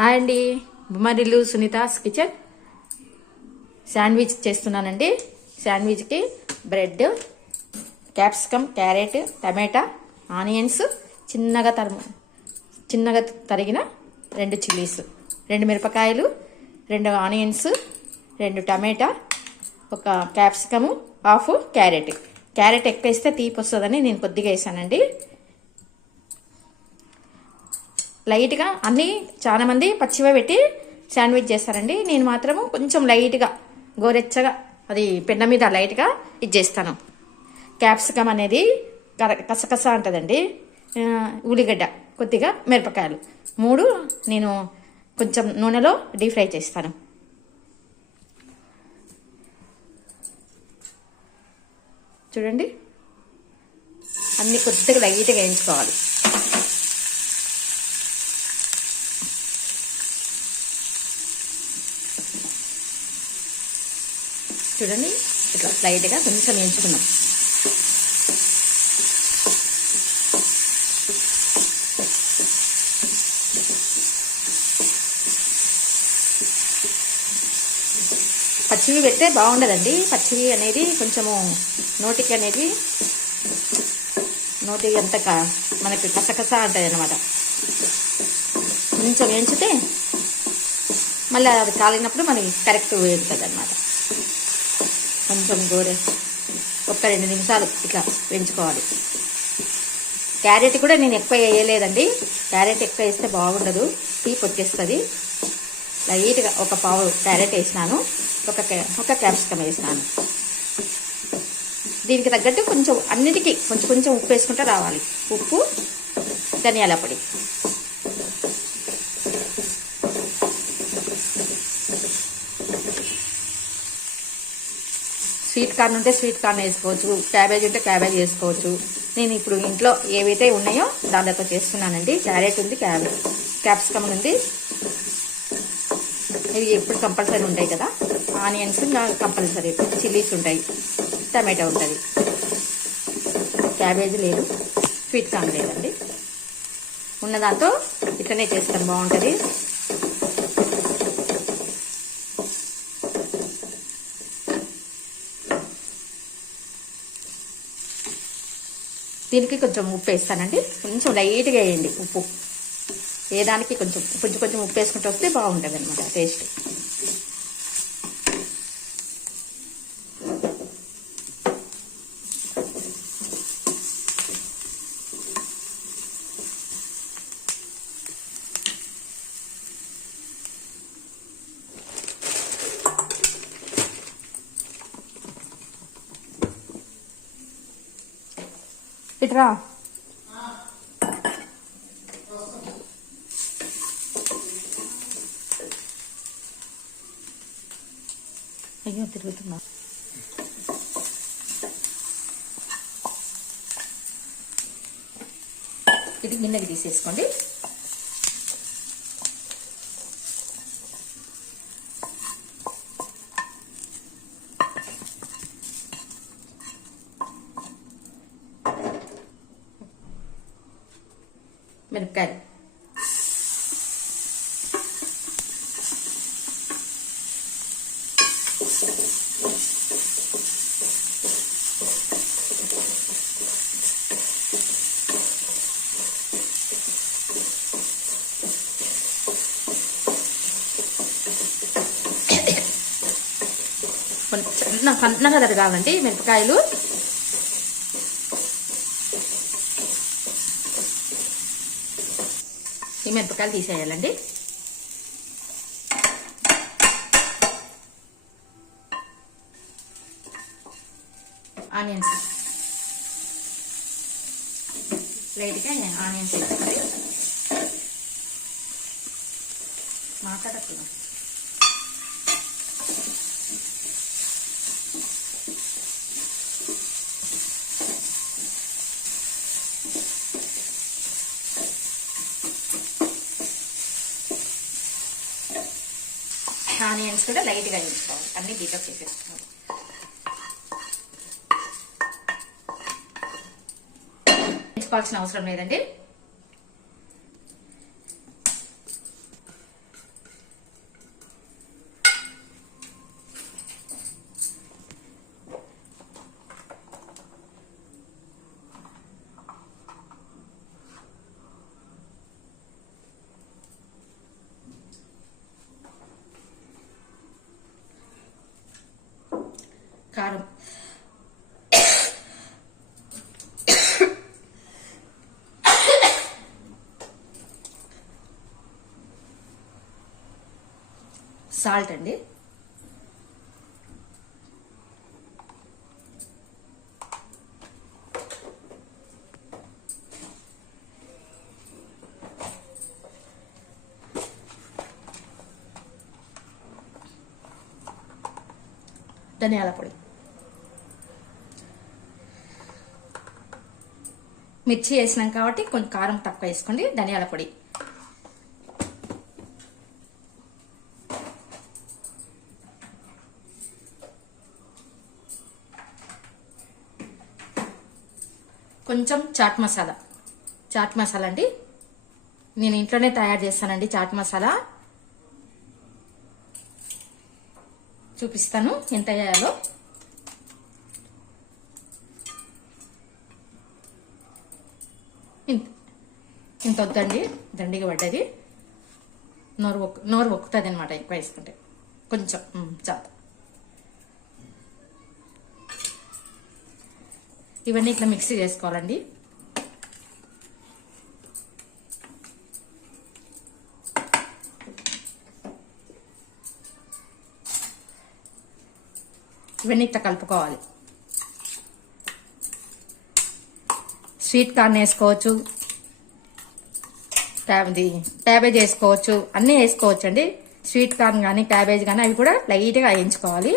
Hi అండి. బుమారిల్లు Sunita's kitchen. Sandwich చేస్తున్నానండి. శాండ్విచ్కి bread capsicum carrot tomato onions చిన్నగా తరుము చిన్నగా తరిగిన రెండు చిల్లీస్ రెండు మిరపకాయలు రెండు ఆనియన్స్ రెండు టమాటా ఒక క్యాప్సికము హాఫ్ క్యారెట్. క్యారెట్ ఎక్కువ వేస్తే తీపి వస్తుందని నేను కొద్దిగా వేసానండి. లైట్గా అన్నీ చాలామంది పచ్చివే పెట్టి శాండ్విచ్ చేస్తారండి. నేను మాత్రము కొంచెం లైట్గా గోరెచ్చగా అది పెన్న మీద లైట్గా ఇది చేస్తాను. క్యాప్సికమ్ అనేది కసకస అంటుందండి. ఉల్లిగడ్డ కొద్దిగా మిరపకాయలు. మూడు నేను కొంచెం నూనెలో డీప్ ఫ్రై చేస్తాను. చూడండి. అన్నీ కొద్దిగా లైట్గా వేయించుకోవాలి. చూడండి. ఇట్లా లైట్గా కొంచెం వేయించుకున్నాం పచ్చివి పెడితే బాగుండదండి. పచ్చివి అనేది కొంచెము నోటికి అనేది నోటి అంత క- మనకి కసకస అంటుంది అనమాట కొంచెం వేయించితే మళ్ళీ అది కాలినప్పుడు మనకి కరెక్ట్ వేగుతుంది అనమాట కొంచెం గోరె. ఒక రెండు నిమిషాలు ఇట్లా పెంచుకోవాలి. క్యారెట్ కూడా నేను ఎక్కువ వేయలేదండి. క్యారెట్ ఎక్కువ వేస్తే బాగుండదు. తీపి వచ్చేస్తుంది లైట్గా ఒక పావు క్యారెట్ వేసినాను. ఒక క్యా- ఒక క్యాప్సికమ్ వేసినాను. దీనికి తగ్గట్టు కొంచెం అన్నిటికీ కొంచెం కొంచెం ఉప్పు వేసుకుంటూ రావాలి. ఉప్పు ధనియాల పొడి. స్వీట్ కార్న్ ఉంటే స్వీట్ కార్న్ వేసుకోవచ్చు క్యాబేజ్ ఉంటే క్యాబేజ్ వేసుకోవచ్చు. నేను ఇప్పుడు ఇంట్లో ఏవైతే ఉన్నాయో దాంతో చేస్తున్నానండి. క్యారెట్ ఉంది క్యాబేజ్ క్యాప్సికమ్ ఉంది. ఇవి ఎప్పుడు కంపల్సరీ ఉంటాయి కదా. ఆనియన్స్ కంపల్సరీ చిల్లీస్ ఉంటాయి. టమాటా ఉంటుంది. క్యాబేజీ లేదు స్వీట్ కార్న్ లేదండి. ఉన్న దాంతో ఇట్లనే చేస్తాను బాగుంటుంది. దీనికి కొంచెం ఉప్పు వేస్తానండి. కొంచెం లైట్గా వేయండి ఉప్పు. ఏ దానికి కొంచెం కొంచెం కొంచెం ఉప్పు వేసుకుంటూ వస్తే బాగుంటుంది అనమాట టేస్ట్. ఇట్రా. అయ్యో తిరుగుతున్నా. ఇది గిన్నెకి తీసేసుకోండి మిరపకాయలు కొంచెం సన్న సన్నగా తరగాలండి మిరపకాయలు. ఈ మిరపకాయలు తీసేయాలండి. ఆనియన్స్. లైట్గా ఆనియన్స్ వేసుకోవాలి మాట్లాడకుండా ఆనియన్స్ కూడా లైట్గా వేసుకోవాలి అన్ని బీటప్ చేసేసుకోవాలి వేసుకోవాల్సిన అవసరం లేదండి. కారం సాల్ట్ అండి. ధనియాల పొడి. మిర్చి వేసినాం కాబట్టి కొంచెం కారం తక్కువ వేసుకోండి ధనియాల పొడి. కొంచెం చాట్ మసాలా. చాట్ మసాలా అండి. నేను ఇంట్లోనే తయారు చేస్తానండి చాట్ మసాలా. చూపిస్తాను ఎంత వేయాలో. ఇంత ఇంత వద్దండి దండిగా పడ్డది. నోరు ఒక్ నోరు ఒక్కుతుంది అనమాట ఎక్కువ వేసుకుంటే. కొంచెం ఉమ్, చాలు. ఇవన్నీ ఇట్లా మిక్సీ చేసుకోవాలండి. ఇవన్నీ ఇట్లా కలుపుకోవాలి. స్వీట్ కార్న్ వేసుకోవచ్చు. క్యాబేజీ క్యాబేజ్ వేసుకోవచ్చు. అన్నీ వేసుకోవచ్చు అండి స్వీట్ కార్న్ కానీ క్యాబేజ్ కానీ అవి కూడా లైట్గా వేయించుకోవాలి.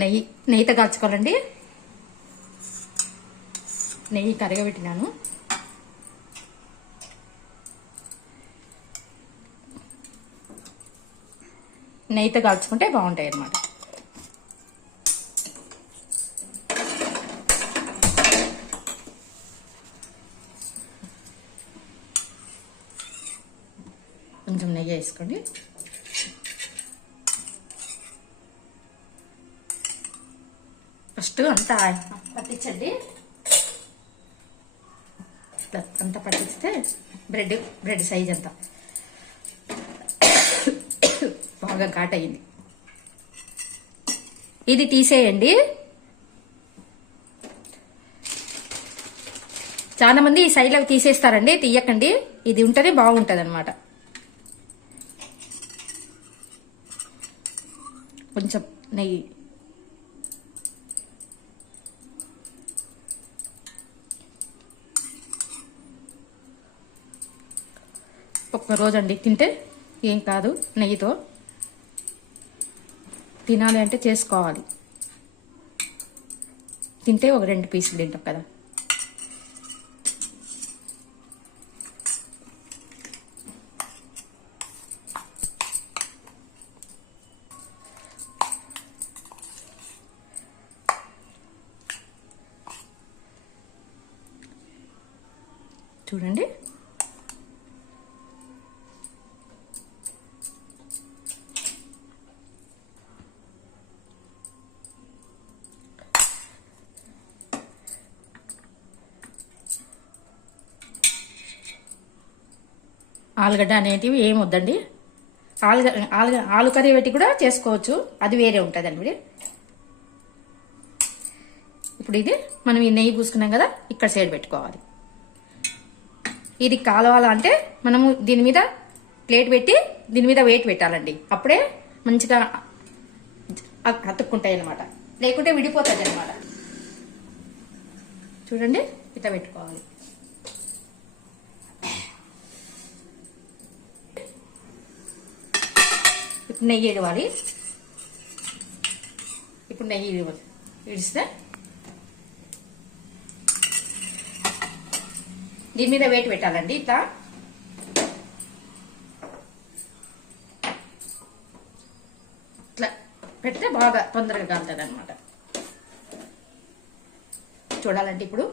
నెయ్యి నెయ్యితో కాల్చుకోవాలండి. నెయ్యి కరగబెట్టినాను. నెయ్యితో కాల్చుకుంటే బాగుంటాయి అన్నమాట. కొంచెం నెయ్యి వేసుకోండి. ఫస్ట్ అంతా పట్టించండి. ఇట్లా అంతా పట్టిస్తే బ్రెడ్ బ్రెడ్ సైజ్ అంతా. బాగా ఘాట్ అయింది ఇది తీసేయండి. చాలా మంది ఈ సైడ్లకు తీసేస్తారండి తీయకండి. ఇది ఉంటేనే బాగుంటుంది అనమాట కొంచెం నెయ్యి. ఒక్క అండి తింటే ఏం కాదు నెయ్యితో తినాలి అంటే చేసుకోవాలి. తింటే ఒక రెండు పీసులు తింటాం కదా. చూడండి. ఆలుగడ్డ అనేటివి ఏమి వద్దండి. ఆలుగ ఆలుగ ఆలు కర్రీ పెట్టి కూడా చేసుకోవచ్చు. అది వేరే ఉంటుందండి ఇప్పుడు ఇది మనం ఈ నెయ్యి పూసుకున్నాం కదా ఇక్కడ సైడ్ పెట్టుకోవాలి. ఇది కాలవాలంటే మనము దీని మీద ప్లేట్ పెట్టి దీని మీద వెయిట్ పెట్టాలండి. అప్పుడే మంచిగా అతుక్కుంటాయి అనమాట లేకుంటే విడిపోతుంది అనమాట చూడండి ఇట్లా పెట్టుకోవాలి. ఇప్పుడు నెయ్యి ఇడవాలి. ఇప్పుడు నెయ్యి ఇడవాలి. ఇడిస్తే దీని మీద వెయిట్ పెట్టాలండి ఇట్లా. ఇట్లా పెడితే బాగా తొందరగా కాలుతుంది అనమాట చూడాలంటే ఇప్పుడు.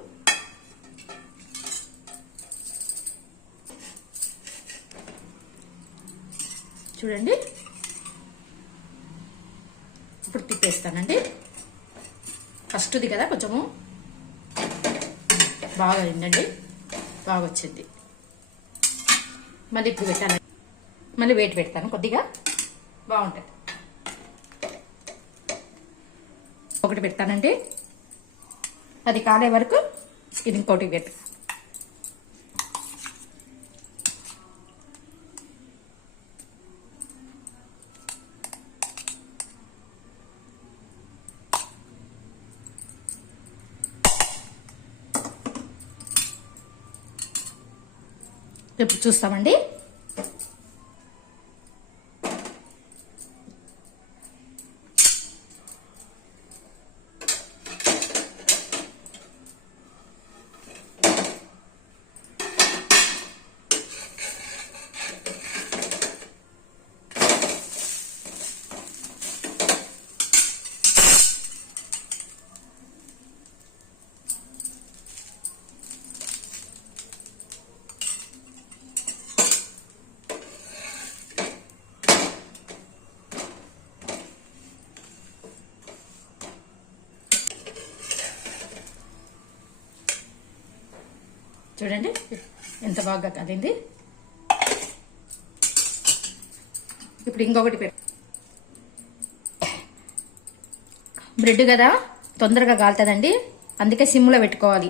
చూడండి. ఇప్పుడు తిప్పేస్తానండి. ఫస్ట్ది కదా కొంచెము బాగా అయిందండి. బాగా వచ్చింది. మళ్ళీ ఇప్పుడు పెట్టాను. మళ్ళీ వెయిట్ పెడతాను కొద్దిగా. బాగుంటుంది. ఒకటి పెడతానండి. అది కాలే వరకు ఇది ఇంకోటి పెట్టు ఇప్పుడు చూస్తామండి. చూడండి. ఎంత బాగా కలింది ఇప్పుడు ఇంకొకటి పెట్టు. బ్రెడ్ కదా తొందరగా కాలుతుందండి అందుకే సిమ్లో పెట్టుకోవాలి.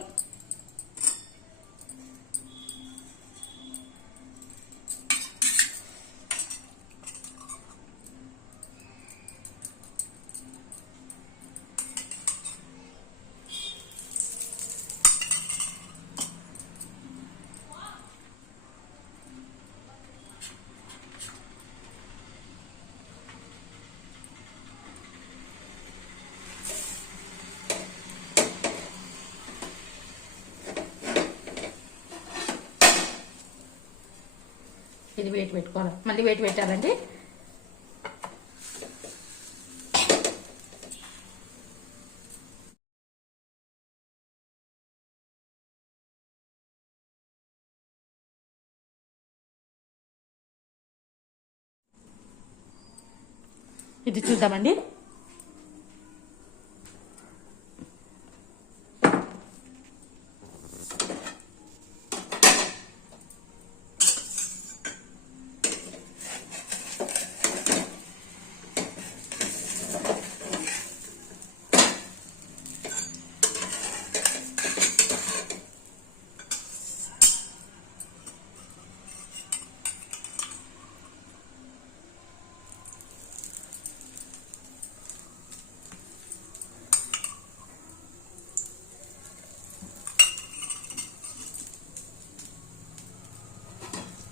ఇది వెయిట్ పెట్టుకోవాలి మళ్ళీ వెయిట్ పెట్టాలండి ఇది చూద్దామండి.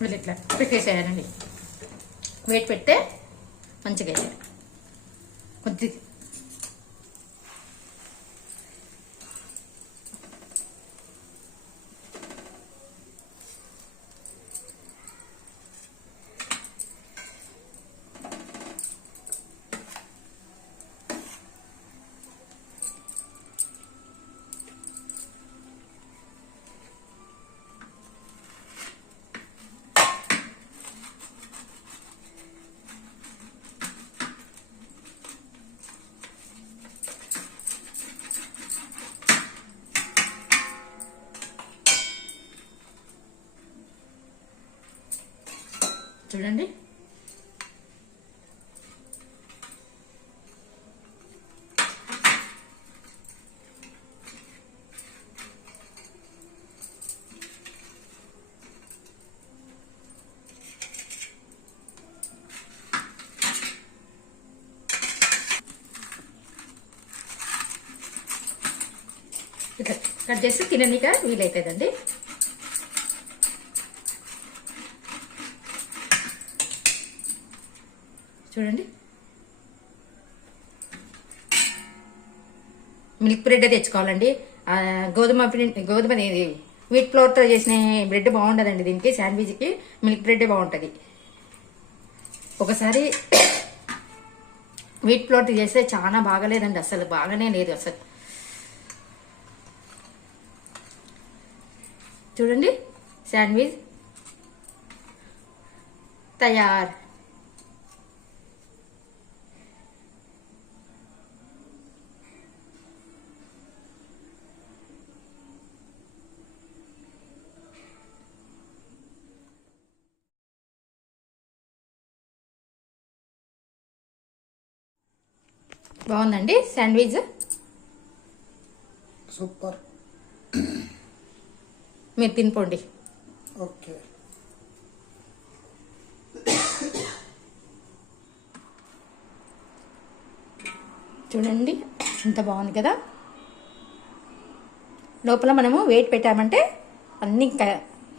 వీళ్ళు ఇట్లా పెట్టేసేయాలండి. వెయిట్ పెడితే మంచిగా అయ్యాయి కొద్దిగా చూడండి. ఇట్లా కట్ చేసి తిననీక వీలవుతుందండి చూడండి. మిల్క్ బ్రెడ్ తెచ్చుకోవాలండి. గోధుమ గోధుమ వీట్ ఫ్లోర్తో చేసిన బ్రెడ్ బాగుంటుందండి దీనికి శాండ్విచ్కి మిల్క్ బ్రెడ్ బాగుంటుంది. ఒకసారి వీట్ ఫ్లోర్ చేస్తే చాలా బాగలేదండి అసలు బాగానే లేదు అసలు. చూడండి శాండ్విచ్ తయారు. బాగుందండి. Sandwich super. మీరు తినిపోండి. ఓకే. చూడండి ఎంత బాగుంది కదా. లోపల మనము వెయిట్ పెట్టామంటే అన్నీ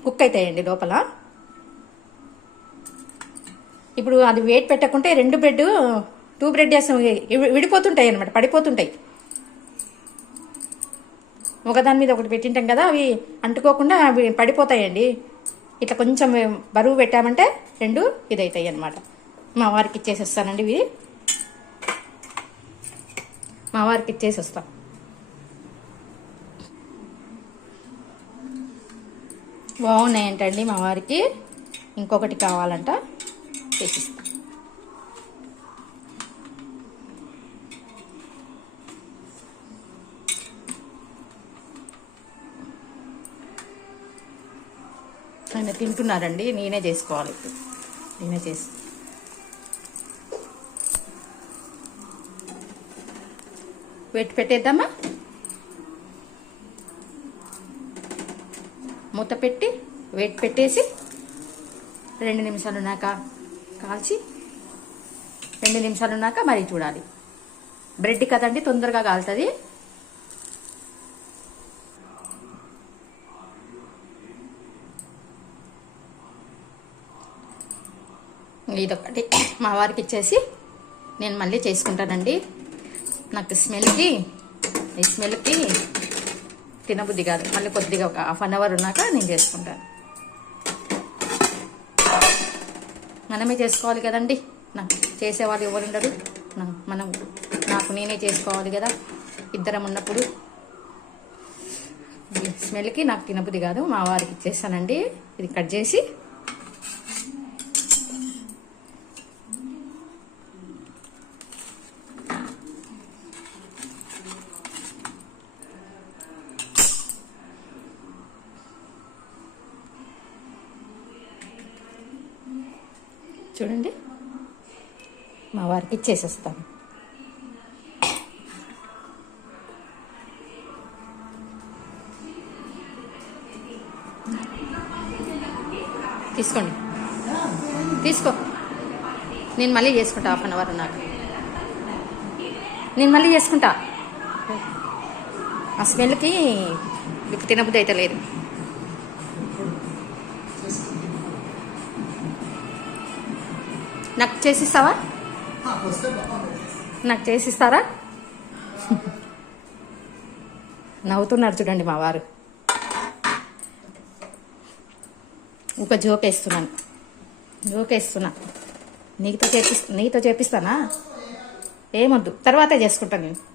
కుక్ అవుతాయండి లోపల. ఇప్పుడు అది వెయిట్ పెట్టకుంటే రెండు బ్రెడ్ టూ బ్రెడ్ వేస్తాం విడిపోతుంటాయి అనమాట పడిపోతుంటాయి. ఒకదాని మీద ఒకటి పెట్టింటాం కదా అవి అంటుకోకుండా అవి పడిపోతాయండి. ఇట్లా కొంచెం బరువు పెట్టామంటే రెండు ఇదవుతాయి అనమాట మా వారికి ఇచ్చేసేస్తానండి ఇవి. మా వారికి ఇచ్చేసి వస్తాం బాగున్నాయంటండి మా వారికి. ఇంకొకటి కావాలంట తెచ్చిస్తాం ఆయన తింటున్నారండి నేనే చేసుకోవాలి. ఇప్పుడు నేనే చేసి. పెట్టి పెట్టేద్దామా? మూత పెట్టి వెయిట్ పెట్టేసి రెండు నిమిషాలు ఉన్నాక కాల్చి రెండు నిమిషాలు ఉన్నాక మరీ చూడాలి. బ్రెడ్ కదండి తొందరగా కాలుతుంది. ఇదొకటి. మా వారికి ఇచ్చేసి నేను మళ్ళీ చేసుకుంటానండి. నాకు స్మెల్కి ఈ స్మెల్కి తినబుద్ధి కాదు. మళ్ళీ కొద్దిగా ఒక హాఫ్ అన్ అవర్ ఉన్నాక నేను చేసుకుంటాను. మనమే చేసుకోవాలి కదండి. నాకు చేసేవాళ్ళు ఎవరు ఉండరు. మనం నాకు నేనే చేసుకోవాలి కదా. ఇద్దరం ఉన్నప్పుడు స్మెల్కి నాకు తినబుద్ధి కాదు. మా వారికి ఇచ్చేస్తానండి ఇది కట్ చేసి చూడండి మా వారికి ఇచ్చేసేస్తాను తీసుకోండి. తీసుకో. నేను మళ్ళీ చేసుకుంటా హాఫ్ అన్ అవర్ నాకు నేను మళ్ళీ చేసుకుంటా. ఆ స్మెల్కి ఇప్పుడు తినబుద్ధి అయితే లేదు. నాకు చేసిస్తావా? నాకు చేసిస్తారా? నవ్వుతున్నారు చూడండి మా వారు. ఒక జోక్ వేస్తున్నాను. జోక్ వేస్తున్నా. నీతో చేపి నీతో చేపిస్తానా? ఏమొద్దు. తర్వాతే చేసుకుంటాను నేను.